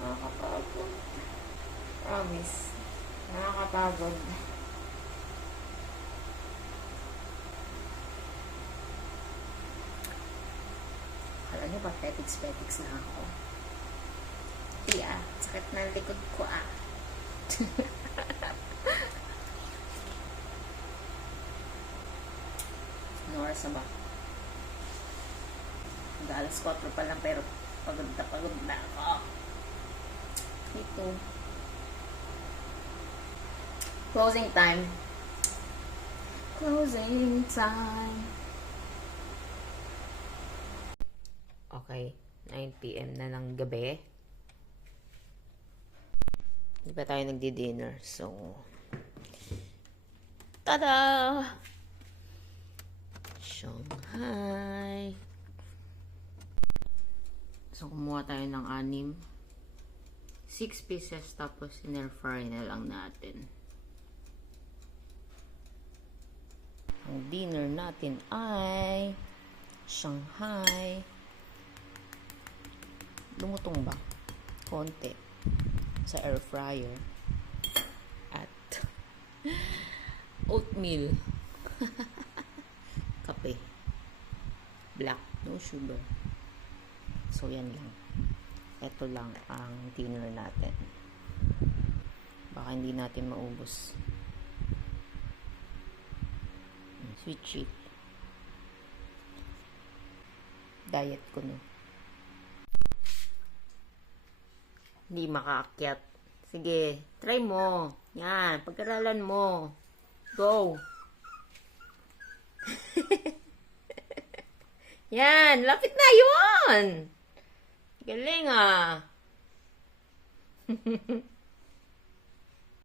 Nakakapagod. Promise. Nakakapagod. Alam niyo, patetics-petics na ako. Sakit ng likod ko Ano oras na ba? Alas 4 pa lang pero pagod na ako. Ito. Closing time. Closing time. Okay. 9 PM na ng gabi. Hindi pa tayo nagdi-dinner. So, tada! Shanghai. So, kumuha tayo ng 6 pieces tapos in-air fry na lang natin. Ang dinner natin ay Shanghai. Lumutong ba? Konti. Sa air fryer. At oatmeal. Kape. Black. No sugar. So, yan lang. Ito lang ang dinner natin. Baka hindi natin maubos. Sweet treat. Diet ko no. Hindi makaakyat. Sige, try mo. Yan, pag-aralan mo. Go. Yan, lapit na yun. Galing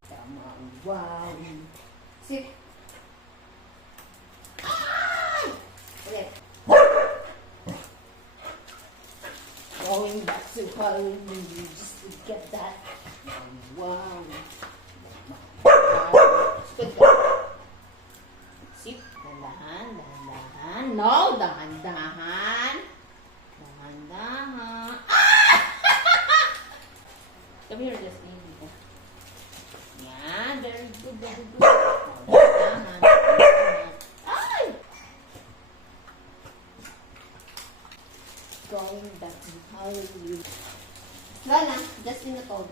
Tama, wow. Sit. Ulit. Going back to home, just to get that. Wow. Good. Sit. Dahan. No, dahan. Come here, Jasmine. Yan, very good. Dahan. Ay! Going back to Hollywood. Wala na. Justin na to.